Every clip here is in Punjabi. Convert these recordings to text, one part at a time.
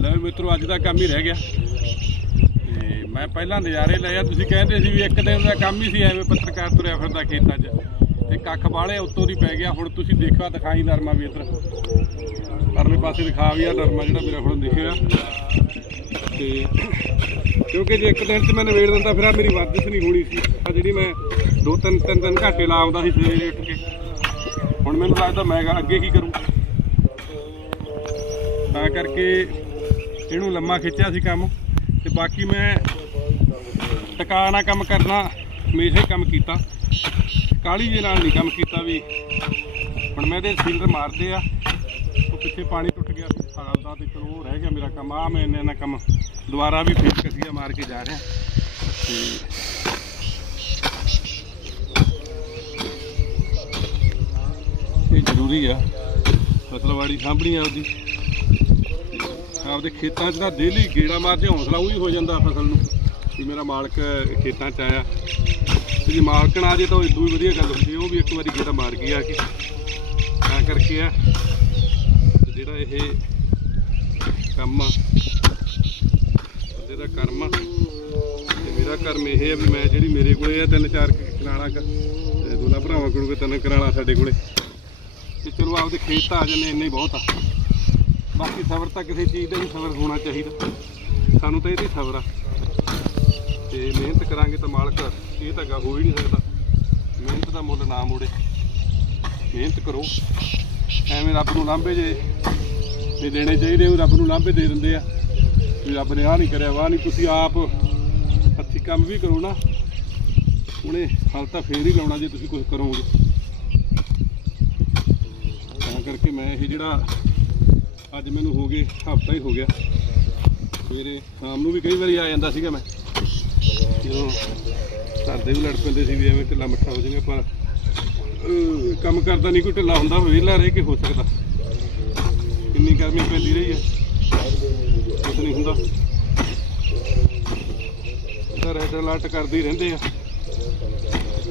ਮਿੱਤਰੋ, ਅੱਜ ਦਾ ਕੰਮ ਹੀ ਰਹਿ ਗਿਆ। ਤੇ ਮੈਂ ਪਹਿਲਾਂ ਨਜ਼ਾਰੇ ਲਏ ਤੁਸੀਂ ਕਹਿੰਦੇ ਸੀ ਵੀ ਇੱਕ ਦਿਨ ਦਾ ਕੰਮ ਹੀ ਸੀ, ਐਵੇਂ ਪੱਤਰਕਾਰ ਤੁਰਿਆ ਫਿਰਦਾ ਖੇਤਾਂ 'ਚ। ਤੇ ਕੱਖ ਬਾਲੇ ਉੱਤੋਂ ਦੀ ਪੈ ਗਿਆ। ਹੁਣ ਤੁਸੀਂ ਦੇਖਾ ਦਿਖਾਈ ਨਰਮਾ ਵੀ ਇੱਧਰ। ਪਰਲੇ ਪਾਸੇ ਦਿਖਾ ਵੀ ਆ ਨਰਮਾ ਜਿਹੜਾ ਮੇਰਾ ਹੁਣ ਦਿਖਿਆ। ਤੇ ਕਿਉਂਕਿ ਜੇ ਇੱਕ ਦਿਨ 'ਚ ਮੈਂ ਨਵੇੜ ਦਿੰਦਾ, ਫਿਰ ਆ ਮੇਰੀ ਵਰਜਿਸ਼ ਨਹੀਂ ਹੋਣੀ ਸੀ। ਆ ਜਿਹੜੀ ਮੈਂ ਦੋ ਤਿੰਨ ਤਿੰਨ ਤਿੰਨ ਘੰਟੇ ਲਾਉਂਦਾ ਸੀ ਸਵੇਰੇ ਉੱਠ ਕੇ। ਹੁਣ ਮੈਨੂੰ ਲੱਗਦਾ ਮੈਂ ਅੱਗੇ ਕੀ ਕਰੂੰ। ਤਾਂ ਕਰਕੇ ਇਹਨੂੰ ਲੰਮਾ ਖਿੱਚਿਆ ਸੀ ਕੰਮ। ਤੇ ਬਾਕੀ ਮੈਂ ਟਿਕਾ ਨਾਲ ਕੰਮ ਕਰਨਾ ਹਮੇਸ਼ਾ ਕੰਮ ਕੀਤਾ। ਕਾਲੀ ਦੇ ਨਾਲ ਨਹੀਂ ਕੰਮ ਕੀਤਾ ਵੀ। ਹੁਣ ਮੈਂ ਇਹਦੇ ਸੀਲਰ ਮਾਰਦੇ ਆ। ਉਹ ਪਿੱਛੇ ਪਾਣੀ ਟੁੱਟ ਗਿਆ ਸੀ ਸਾਲ ਦਾ ਤੇ ਚਲੋ ਉਹ ਰਹਿ ਗਿਆ ਮੇਰਾ ਕੰਮ। ਆ ਮੈਂ ਇੰਨਾ ਕੰਮ ਦੁਬਾਰਾ ਵੀ ਫਿਰ ਕਸੀਆ ਮਾਰ ਕੇ ਜਾ ਰਿਹਾ। ਤੇ ਇਹ ਜ਼ਰੂਰੀ ਆ। ਫਸਲਵਾੜੀ ਸਾਂਭਣੀ ਆ ਉਹਦੀ। ਆਪਦੇ ਖੇਤਾਂ 'ਚ ਤਾਂ ਡੇਲੀ ਗੇੜਾ ਮਾਰਦੇ ਹੌਸਲਾ ਉਹੀ ਹੋ ਜਾਂਦਾ ਫਸਲ ਨੂੰ ਵੀ ਮੇਰਾ ਮਾਲਕ ਖੇਤਾਂ 'ਚ ਆਇਆ। ਤੇ ਜੇ ਮਾਲਕਣ ਆ ਜੇ ਤਾਂ ਇਦੋਂ ਵੀ ਵਧੀਆ ਗੱਲ ਹੁੰਦੀ ਉਹ ਵੀ ਇੱਕ ਵਾਰੀ ਗੇੜਾ ਮਾਰ ਗਈ ਆ ਕੇ। ਤਾਂ ਕਰਕੇ ਆ ਜਿਹੜਾ ਇਹ ਕੰਮ ਆ, ਜਿਹੜਾ ਕਰਮ ਆ, ਤੇ ਮੇਰਾ ਕਰਮ ਇਹ ਆ ਵੀ ਮੈਂ ਜਿਹੜੀ ਮੇਰੇ ਕੋਲੇ ਆ, ਤਿੰਨ ਚਾਰ ਕਨਾਲਾਂ ਕ, ਤੇ ਦੋਨਾਂ ਭਰਾਵਾਂ ਕੋਲ ਤਿੰਨ ਕਨਾਲਾਂ ਸਾਡੇ ਕੋਲੇ। ਤੇ ਚਲੋ ਆਪਦੇ ਖੇਤ ਤਾਂ ਆ ਜਾਂਦੇ ਇੰਨੇ ਬਹੁਤ ਆ। ਬਾਕੀ ਸਬਰ ਤਾਂ ਕਿਸੇ ਚੀਜ਼ ਦਾ ਵੀ ਸਬਰ ਹੋਣਾ ਚਾਹੀਦਾ। ਸਾਨੂੰ ਤਾਂ ਇਹਦੀ ਸਬਰ ਆ। ਤੇ ਮਿਹਨਤ ਕਰਾਂਗੇ ਤਾਂ ਮਾਲਕ ਇਹ ਤਾਂ ਗਾ ਹੋ ਹੀ ਨਹੀਂ ਸਕਦਾ। ਮਿਹਨਤ ਦਾ ਮੁੱਲ ਨਾ ਮੋੜੇ। ਮਿਹਨਤ ਕਰੋ। ਐਵੇਂ ਰੱਬ ਨੂੰ ਲਾਂਭੇ ਜੇ। ਇਹ ਦੇਣੇ ਚਾਹੀਦੇ ਉਹ ਰੱਬ ਨੂੰ ਲਾਂਭੇ ਦੇ ਦਿੰਦੇ ਆ। ਵੀ ਰੱਬ ਨੇ ਆਹ ਨਹੀਂ ਕਰਿਆ, ਵਾਹ ਨਹੀਂ। ਤੁਸੀਂ ਆਪ ਹੱਥੀਂ ਕੰਮ ਵੀ ਕਰੋ ਨਾ। ਉਹਨੇ ਹਲ ਤਾਂ ਫੇਰ ਹੀ ਲਾਉਣਾ ਜੇ ਤੁਸੀਂ ਕੁਝ ਕਰੋਗੇ। ਤਾਂ ਕਰਕੇ ਮੈਂ ਇਹ ਜਿਹੜਾ ਅੱਜ ਮੈਨੂੰ ਹੋ ਗਏ, ਹਫਤਾ ਹੀ ਹੋ ਗਿਆ। ਸਵੇਰੇ ਸ਼ਾਮ ਨੂੰ ਵੀ ਕਈ ਵਾਰੀ ਆ ਜਾਂਦਾ ਸੀਗਾ ਮੈਂ। ਜਦੋਂ ਘਰਦੇ ਵੀ ਲੜ ਪੈਂਦੇ ਸੀ ਵੀ ਐਵੇਂ ਢਿੱਲਾ ਮੱਠਾ ਹੋ ਜਾਏਗਾ ਪਰ ਕੰਮ ਕਰਦਾ ਨਹੀਂ ਕੋਈ ਢਿੱਲਾ ਹੁੰਦਾ ਵਿਹਲਾ ਰਹਿ ਕੇ ਹੋ ਸਕਦਾ। ਕਿੰਨੀ ਗਰਮੀ ਪੈਂਦੀ ਰਹੀ ਹੈ। ਕੁਛ ਨਹੀਂ ਹੁੰਦਾ। ਤਾਂ ਰੈੱਡ ਅਲਰਟ ਕਰਦੇ ਹੀ ਰਹਿੰਦੇ ਆ।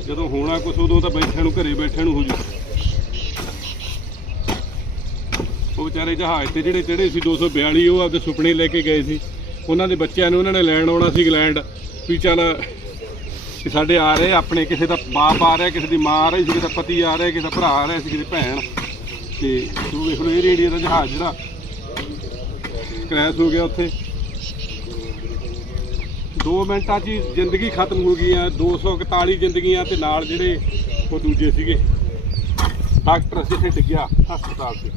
ਜਦੋਂ ਹੋਣਾ ਕੁਛ, ਉਦੋਂ ਤਾਂ ਬੈਠਿਆਂ ਨੂੰ ਘਰੇ ਬੈਠਿਆਂ ਨੂੰ ਹੋ ਜੂ। ਵਿਚਾਰੇ ਜਹਾਜ਼ ਤੇ ਜਿਹੜੇ ਚੜੇ ਸੀ 242 ਉਹ ਆਪਦੇ ਸੁਪਨੇ ਲੈ ਕੇ ਗਏ ਸੀ। ਉਹਨਾਂ ਦੇ ਬੱਚਿਆਂ ਨੂੰ ਉਹਨਾਂ ਨੇ ਲੈਣ ਆਉਣਾ ਸੀ ਇੰਗਲੈਂਡ, ਵੀ ਚੱਲ ਸਾਡੇ ਆ ਰਹੇ ਆਪਣੇ, ਕਿਸੇ ਦਾ ਬਾਪ ਆ ਰਿਹਾ, ਕਿਸੇ ਦੀ ਮਾਂ ਆ ਰਹੀ ਸੀ, ਕਿਸੇ ਦਾ ਪਤੀ ਆ ਰਿਹਾ, ਕਿਸੇ ਦਾ ਭਰਾ ਆ ਰਿਹਾ ਸੀ, ਕਿਸੇ ਦੀ ਭੈਣ। ਤੇ ਤੂੰ ਵੇਖ ਲਓ 에ਅਰ ਇੰਡੀਆ ਦਾ ਜਹਾਜ਼ ਜਿਹੜਾ ਕ੍ਰੈਸ਼ ਹੋ ਗਿਆ ਉੱਥੇ। 2 ਮਿੰਟਾਂ 'ਚ ਹੀ ਜ਼ਿੰਦਗੀ ਖਤਮ ਹੋ ਗਈ ਆ 241 ਜ਼ਿੰਦਗੀਆਂ ਤੇ ਨਾਲ ਜਿਹੜੇ ਉਹ ਦੂਜੇ ਸੀਗੇ। ਡਾਕਟਰ ਜਿੱਥੇ ਡਿੱਗਿਆ, ਹਸਪਤਾਲ 'ਚ